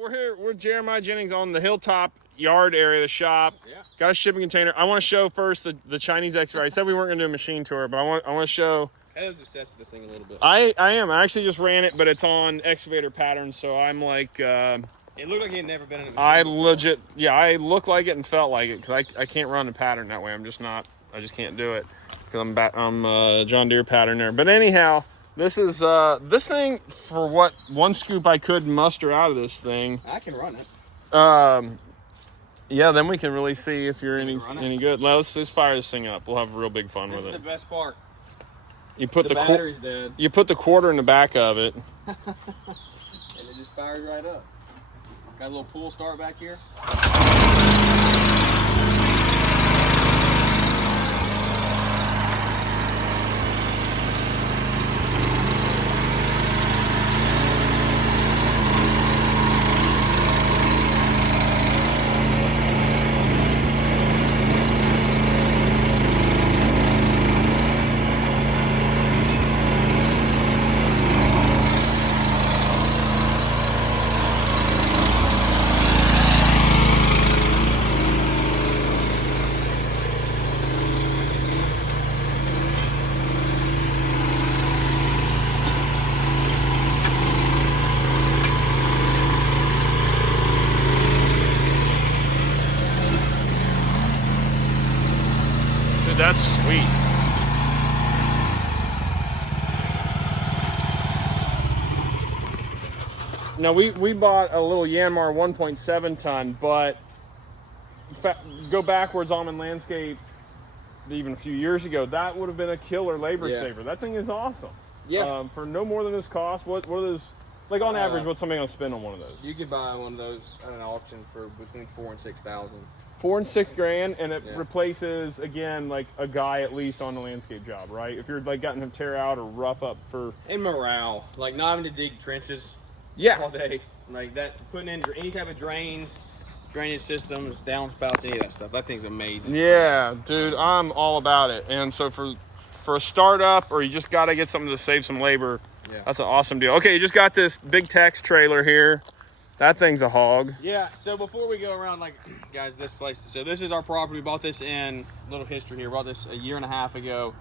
we're here. We're Jeremiah Jennings on the hilltop yard area of the shop. Yeah. Got a shipping container. I want to show first the Chinese excavator. I said we weren't going to do a machine tour, but I want to show. I was obsessed with this thing a little bit. I am. I actually just ran it, but it's on excavator pattern, so I'm like. It looked like it had never been in a machine. I look like it and felt like it because I can't run the pattern that way. I'm just not. I just can't do it because I'm John Deere pattern there. But anyhow. This is this thing for what one scoop I could muster out of this thing. I can run it. Yeah, then we can really see if you're any good. Let's fire this thing up. We'll have real big fun with it. This is the best part. You put the battery's dead. You put the quarter in the back of it. And it just fires right up. Got a little pull start back here. That's sweet. Now we bought a little Yanmar 1.7 ton, but go backwards on in landscape even a few years ago, that would have been a killer labor saver. That thing is awesome. Yeah. For no more than this cost, what are those? Like on average, what's somebody gonna spend on one of those? You could buy one of those at an auction for between $4,000 and $6,000. $4,000 and $6,000, and it replaces again like a guy at least on the landscape job, right? If you're like getting him tear out or rough up for and morale, like not having to dig trenches, all day, like that, putting in any type of drainage systems, downspouts, any of that stuff. That thing's amazing. Yeah, dude, I'm all about it. And so for a startup, or you just got to get something to save some labor. Yeah. That's an awesome deal. Okay, you just got this big Tex trailer here. That thing's a hog. Yeah, so before we go around, like, guys, this place. So this is our property. We bought this in, little history here. We bought this a year and a half ago.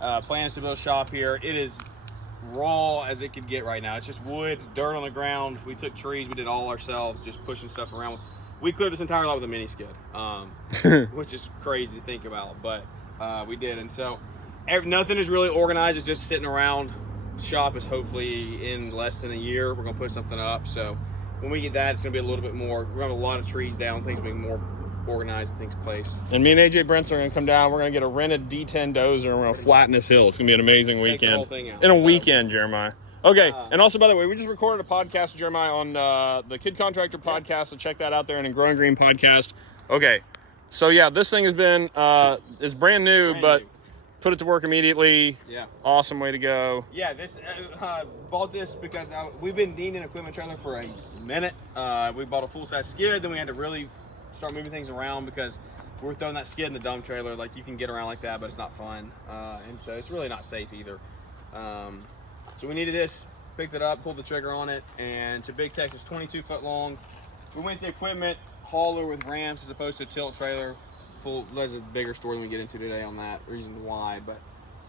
Plans to build a shop here. It is raw as it could get right now. It's just wood, it's dirt on the ground. We took trees, we did all ourselves, just pushing stuff around. We cleared this entire lot with a mini skid, which is crazy to think about, but we did. And so nothing is really organized. It's just sitting around. Shop is hopefully in less than a year. We're gonna put something up, so when we get that, it's gonna be a little bit more. We're gonna have a lot of trees down, things being more organized and things placed. And me and AJ Brentson are gonna come down. We're gonna get a rented D10 dozer and we're gonna flatten this hill. It's gonna be an amazing weekend. Take the whole thing out. In a weekend, Jeremiah. Okay, and also, by the way, we just recorded a podcast with Jeremiah on the Kid Contractor podcast, so check that out there, and in Growing Green podcast. Okay, so yeah, this thing has been, it's brand new, but put it to work immediately. Yeah. Awesome way to go. Yeah, this bought this because we've been needing an equipment trailer for a minute. We bought a full-size skid, then we had to really start moving things around because we're throwing that skid in the dump trailer. Like, you can get around like that, but it's not fun. And so it's really not safe either. So we needed this, picked it up, pulled the trigger on it, and it's a big Tex. It's 22 foot long. We went to equipment hauler with ramps as opposed to a tilt trailer. There's a bigger story than we get into today on that, reason why, but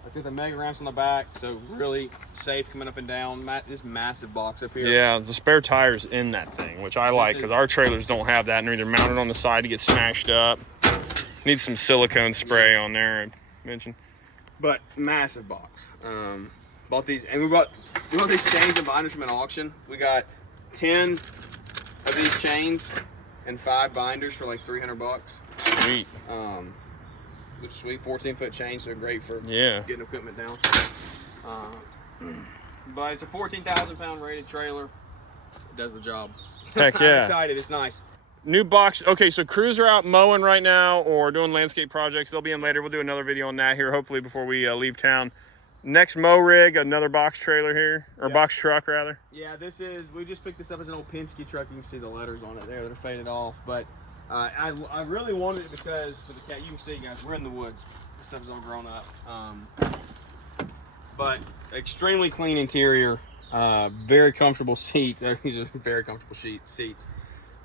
let's get the mega ramps on the back, so really safe coming up and down. This massive box up here. Yeah, the spare tires in that thing, which I like because our trailers don't have that, and they're either mounted on the side to get smashed up. Need some silicone spray on there, I mentioned. But massive box. Bought these, and we bought these chains and binders from an auction. We got 10 of these chains and 5 binders for like $300. Sweet. Which is sweet. 14-foot chain, so great for getting equipment down. But it's a 14,000-pound rated trailer. It does the job. Heck yeah. I'm excited. It's nice. New box. Okay, so crews are out mowing right now or doing landscape projects. They'll be in later. We'll do another video on that here, hopefully before we leave town. Next mow rig, another box trailer here, or box truck rather. Yeah, we just picked this up as an old Penske truck. You can see the letters on it there that are faded off. But I really wanted it because for the cat, you can see, guys, we're in the woods. This stuff is all grown up. But extremely clean interior. Very comfortable seats. These are very comfortable seats.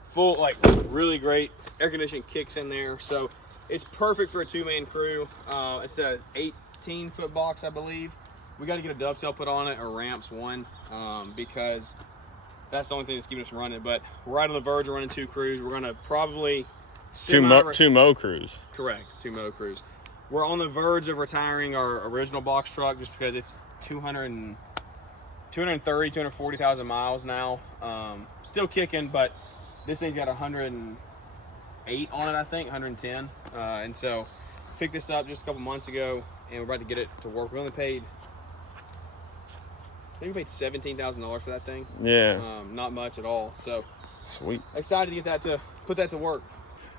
Full, like, really great air conditioning kicks in there. So it's perfect for a 2-man crew. It's a 18-foot box, I believe. We got to get a dovetail put on it, or ramps one, because that's the only thing that's keeping us running. But we're right on the verge of running 2 crews. We're going to probably two mow crews. Correct, 2 mow crews. We're on the verge of retiring our original box truck just because it's 240,000 miles now. Still kicking, but this thing's got 108 on it, I think, 110. And so picked this up just a couple months ago, and we're about to get it to work. We only paid, I think we paid $17,000 for that thing. Yeah. Not much at all. So sweet. Excited to get that put that to work.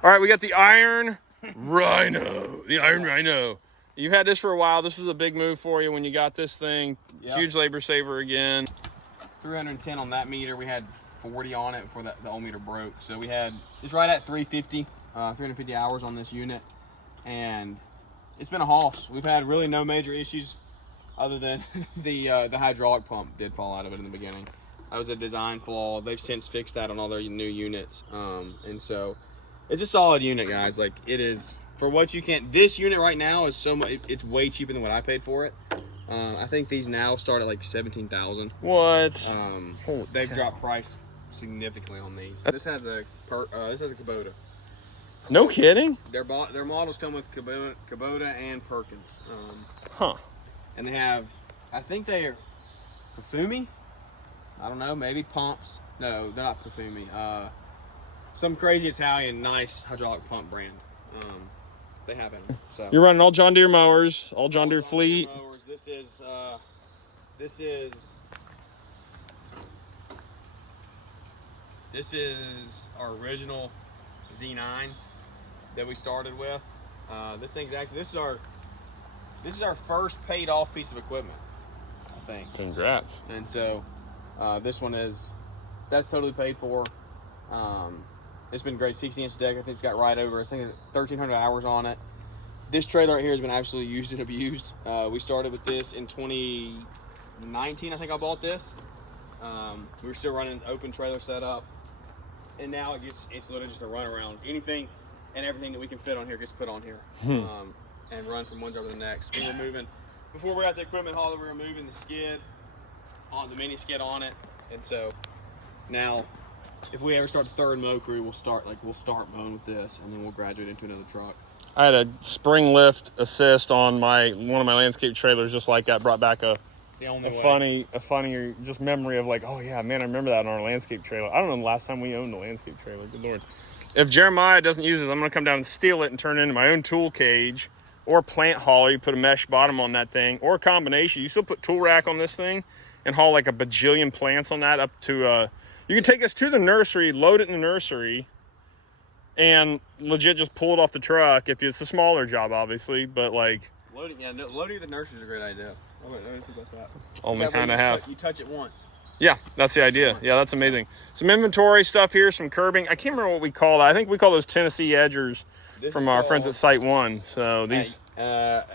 All right, we got the Iron Rhino. The Iron Rhino. You've had this for a while. This was a big move for you when you got this thing. Yep. Huge labor saver again. 310 on that meter. We had 40 on it before the old meter broke. So we had, it's right at 350 hours on this unit. And it's been a hoss. We've had really no major issues other than the hydraulic pump did fall out of it in the beginning. That was a design flaw. They've since fixed that on all their new units. And so it's a solid unit, guys. Like, it is, for what you can, this unit right now is so much, it's way cheaper than what I paid for it. I think these now start at like 17,000. What? They've dropped price significantly on these. This has a Kubota. No kidding? Their models come with Kubota and Perkins. Huh. And they have, I think they are Profumi. I don't know, maybe pumps. No, they're not Profumi. Some crazy Italian nice hydraulic pump brand. They have it. So you're running all John Deere mowers, all John Deere fleet. Mowers. This is our original Z9 that we started with. This thing's actually, this is our first paid off piece of equipment, I think. Congrats. And so this one that's totally paid for. It's been great. 60-inch deck. I think it's got right over, I think, 1,300 hours on it. This trailer right here has been absolutely used and abused. We started with this in 2019. I think I bought this. We were still running open trailer setup, and now it's literally just a run around. Anything and everything that we can fit on here gets put on here, and run from one job to the next. We were moving before we got the equipment hauler. We were moving the skid on the mini skid on it, and so now, if we ever start the 3rd mow crew, we'll start mowing with this, and then we'll graduate into another truck. I had a spring lift assist on one of my landscape trailers, just like that. Brought back a funny just memory of like, oh yeah, man, I remember that on our landscape trailer. I don't know the last time we owned a landscape trailer. Good Lord. If Jeremiah doesn't use it, I'm gonna come down and steal it and turn it into my own tool cage or plant hauler. You put a mesh bottom on that thing, or a combination. You still put tool rack on this thing and haul like a bajillion plants on that up to. You can take this to the nursery, load it in the nursery, and legit just pull it off the truck if it's a smaller job, obviously. But like loading the nursery is a great idea. I didn't think about that. Only kind of have. You touch it once. Yeah, that's the idea. Yeah, that's amazing. Some inventory stuff here, some curbing. I can't remember what we call that. I think we call those Tennessee edgers from our friends at Site One. So these.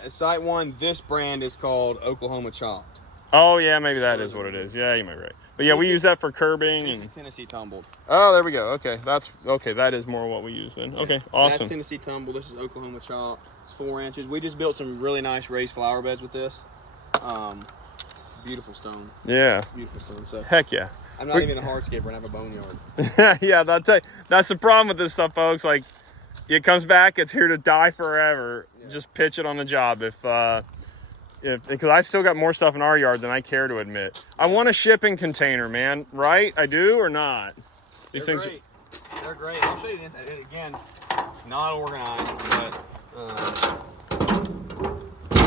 Site One. This brand is called Oklahoma Chopped. Oh yeah, maybe that is what it is. Yeah, you might be right. But yeah, we use that for curbing and Tennessee Tumbled. Oh, there we go. Okay, that is more what we use then. Okay, awesome. That's Tennessee Tumbled. This is Oklahoma Chopped. It's 4 inches. We just built some really nice raised flower beds with this. Beautiful stone. Yeah. Beautiful stone. So heck yeah. I'm not even a hardscaper and I have a boneyard. Yeah, that's the problem with this stuff, folks. Like, it comes back, it's here to die forever. Yeah. Just pitch it on the job because I still got more stuff in our yard than I care to admit. I want a shipping container, man. Right? I do or not? These things. Great. They're great. I'll show you the inside. Again, not organized, but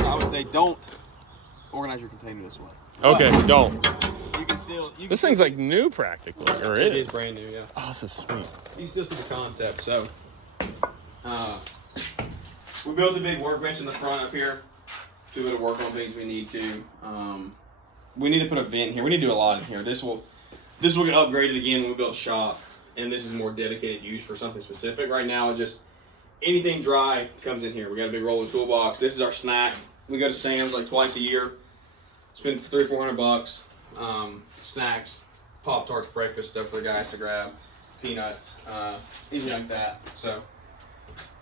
I would say don't organize your container this way. Okay, don't. You can still. This thing's like new practically, or it is. It's brand new, yeah. Oh, this is sweet. You still see the concept. So, we built a big workbench in the front up here. Do a bit of work on things we need to. We need to put a vent here. We need to do a lot in here. This will get upgraded again when we build a shop, and this is more dedicated use for something specific. Right now, just anything dry comes in here. We got a big rolling toolbox. This is our snack. We go to Sam's like twice a year. Spend $300 or $400. snacks, Pop-Tarts, breakfast stuff for the guys to grab, peanuts, anything like that. So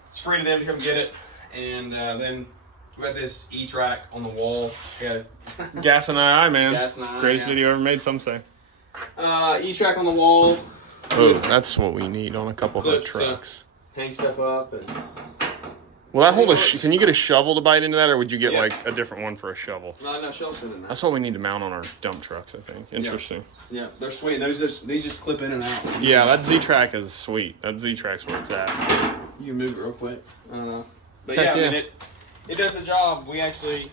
it's free to them to come get it. And then we got this E-track on the wall. Yeah. Gas and II, man. Gas and II, Greatest yeah. video ever made, some say. E-track on the wall. Oh, that's what we need on a couple of our trucks. Hang stuff up. And Will that hold can you get a shovel to bite into that, or would you get Yeah. like a different one for a shovel? no shelves in that. That's what we need to mount on our dump trucks, I think. Interesting. Yeah, they're sweet. These just clip in and out. Yeah, that Z-Track is sweet. That Z-Track's where it's at. You can move it real quick. But Heck yeah, I yeah. mean, it does the job. We actually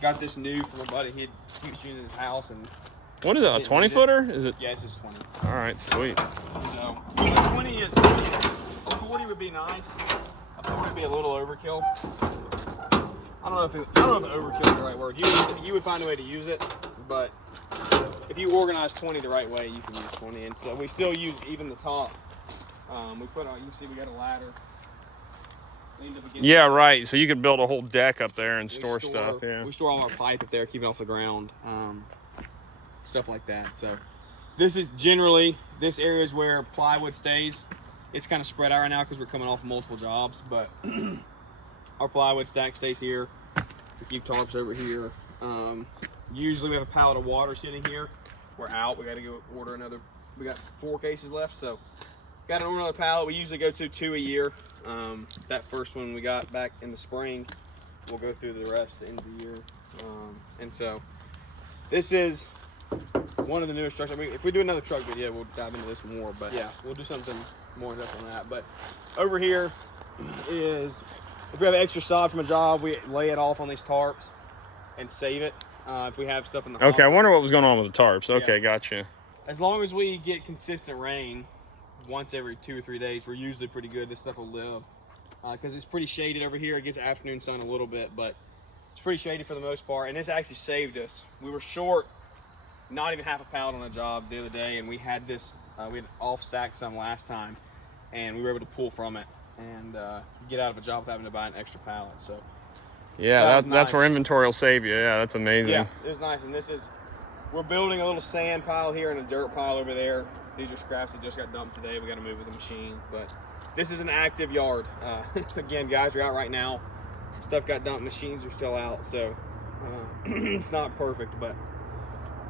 got this new from a buddy. He was using his house, and What is it, a 20-footer? Is it? yeah, it's just 20. All right, sweet. So the 20 is a 40 would be nice. A 40 would be a little overkill. I don't know if overkill is the right word. You would find a way to use it, but if you organize 20 the right way, you can use 20. And so we still use even the top. We put on. You can see we got a ladder. Yeah, right. So you could build a whole deck up there and store stuff. Yeah. We store all our pipe up there, keep it off the ground, stuff like that. So this area is where plywood stays. It's kind of spread out right now because we're coming off of multiple jobs, but our plywood stack stays here. We keep tarps over here. Usually we have a pallet of water sitting here. We're out. We got to go order another. We got 4 cases left, so got to order another pallet. We usually go to 2 a year. That first one we got back in the spring, we'll go through the rest at the end of the year. And so this is one of the newest trucks. I mean, if we do another truck video, we'll dive into this more. But yeah, we'll do something more in depth on that. But over here is, if we have extra sod from a job, we lay it off on these tarps and save it. If we have stuff in the hump. Okay, I wonder what was going on with the tarps. Okay, gotcha. As long as we get consistent rain once every 2 or 3 days, we're usually pretty good. This stuff will live because it's pretty shaded over here. It gets afternoon sun a little bit, but it's pretty shady for the most part. And this actually saved us. We were short not even half a pallet on a job the other day, and we had this. We had off-stacked some last time, and we were able to pull from it and get out of a job without having to buy an extra pallet. So yeah, that's nice. where inventory will save you. Yeah, that's amazing. Yeah, it was nice. And we're building a little sand pile here and a dirt pile over there. These are scraps that just got dumped today. We got to move with the machine, but this is an active yard. Again, guys are out right now. Stuff got dumped. Machines are still out, so it's not perfect, but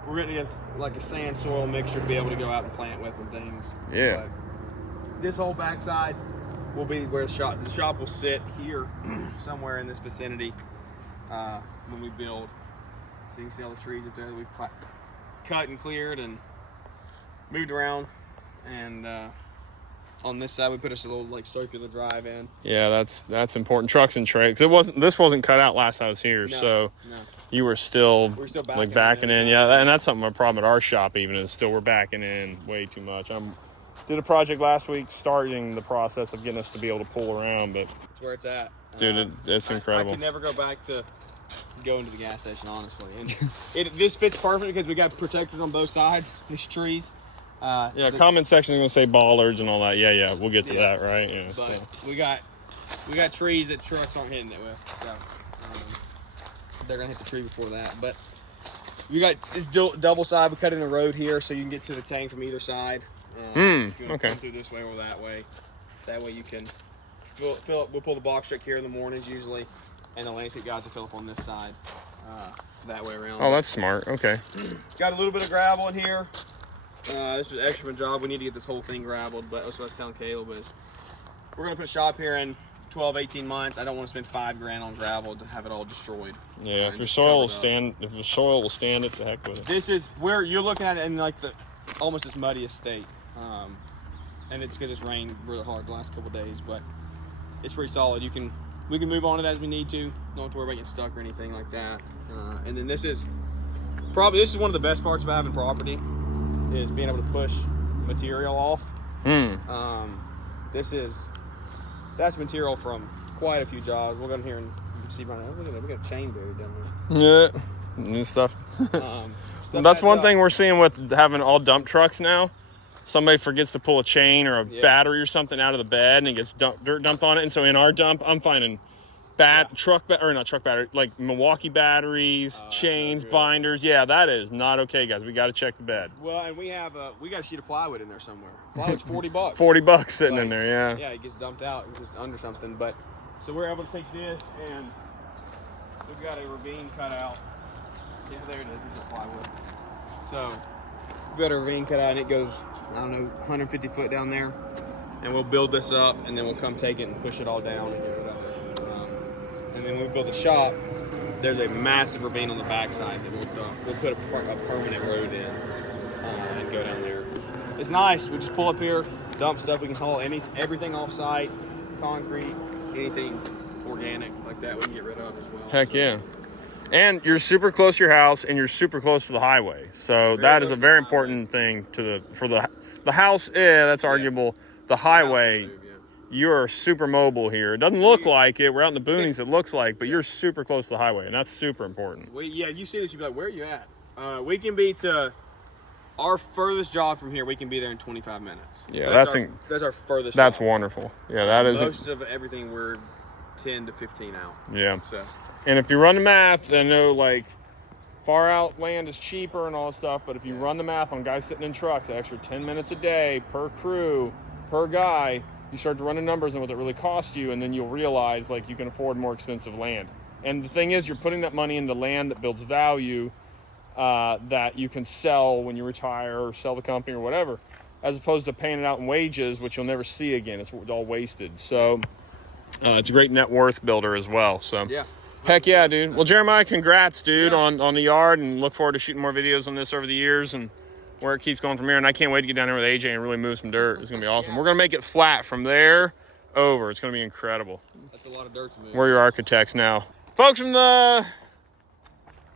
we're getting against like a sand soil mixture to be able to go out and plant with and things. Yeah. But this whole backside will be where the shop will sit here somewhere in this vicinity when we build. So you can see all the trees up there that we cut and cleared and moved around. And on this side we put us a little like circular drive in. Yeah, that's important. Trucks and trays. This wasn't cut out last I was here, so you were still backing in. Yeah, and that's something a problem at our shop even is still we're backing in way too much. Did a project last week starting the process of getting us to be able to pull around, but that's where it's at. Dude, it's incredible. I could never go back to going to the gas station, honestly. And this fits perfect because we got protectors on both sides, these trees. Yeah, comment section is going to say bollards and all that. Yeah, we'll get to that, right? Yeah, but so. we got trees that trucks aren't hitting it with, so they're going to hit the tree before that. But we got this double side. We cut in a road here so you can get to the tank from either side. If you want to come through this way or that way. That way you can fill up. We'll pull the box truck here in the mornings usually, and the landscape guys will fill up on this side. That way around. Oh, that's smart. Okay. Got a little bit of gravel in here. This was an extra job. We need to get this whole thing gravelled, but that's what I was telling Caleb is we're going to put a shop here in 12, 18 months. I don't want to spend $5,000 on gravel to have it all destroyed. Yeah, if the soil will stand it, the heck with it. This is where you're looking at it in like the almost this muddiest state. And it's because it's rained really hard the last couple of days, but it's pretty solid. We can move on it as we need to. Don't have to worry about getting stuck or anything like that. And then this is one of the best parts of having property is being able to push material off. That's material from quite a few jobs. We'll go in here and see right now. We got a chain buried down there. Yeah, new stuff. That's one thing we're seeing with having all dump trucks now. Somebody forgets to pull a chain or a battery or something out of the bed and it gets dirt dumped on it. And so in our dump, I'm finding Not truck battery, like Milwaukee batteries, chains, binders. Yeah, that is not okay, guys. We got to check the bed. Well, and we got a sheet of plywood in there somewhere. Plywood's $40. $40 sitting in there, yeah. Yeah, it gets dumped out. It's just under something. But so we're able to take this, and we've got a ravine cut out. Yeah, there it is. It's a plywood. So we've got a ravine cut out, and it goes, I don't know, 150 foot down there. And we'll build this up, and then we'll come take it and push it all down and get rid of it. And then when we build the shop, there's a massive ravine on the backside that we'll dump. We'll put a permanent road in and go down there. It's nice. We just pull up here, dump stuff. We can haul everything off site, concrete, anything organic like that we can get rid of as well. Heck yeah. And you're super close to your house, and you're super close to the highway. So that is a very important thing for the house. Yeah, that's arguable. The highway. You're super mobile here. It doesn't look like it. We're out in the boonies, it looks like, but you're super close to the highway, and that's super important. Yeah, you see this, you'd be like, where are you at? We can be to our furthest job from here. We can be there in 25 minutes. Yeah, that's our furthest That's job. Wonderful. Yeah, that is. Most of everything, we're 10 to 15 out. Yeah. So. And if you run the math, I know, like, far out land is cheaper and all that stuff, but if you run the math on guys sitting in trucks, an extra 10 minutes a day per crew, per guy, you start to run the numbers on what it really costs you, and then you'll realize like you can afford more expensive land. And the thing is, you're putting that money into land that builds value that you can sell when you retire or sell the company or whatever, as opposed to paying it out in wages, which you'll never see again. It's all wasted. So it's a great net worth builder as well. So yeah. Heck yeah, dude. Well, Jeremiah, congrats, dude, on the yard, and look forward to shooting more videos on this over the years and where it keeps going from here. And I can't wait to get down there with AJ and really move some dirt. It's going to be awesome. We're going to make it flat from there over. It's going to be incredible. That's a lot of dirt to move. We're your architects now. Folks from the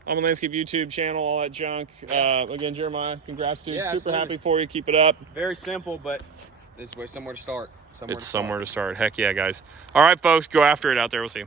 I'm a Landscape YouTube channel, all that junk. Again, Jeremiah, congrats, dude. Yeah, super happy for you. Keep it up. Very simple, but it's somewhere to start. Somewhere to start. Heck yeah, guys. All right, folks, go after it out there. We'll see you.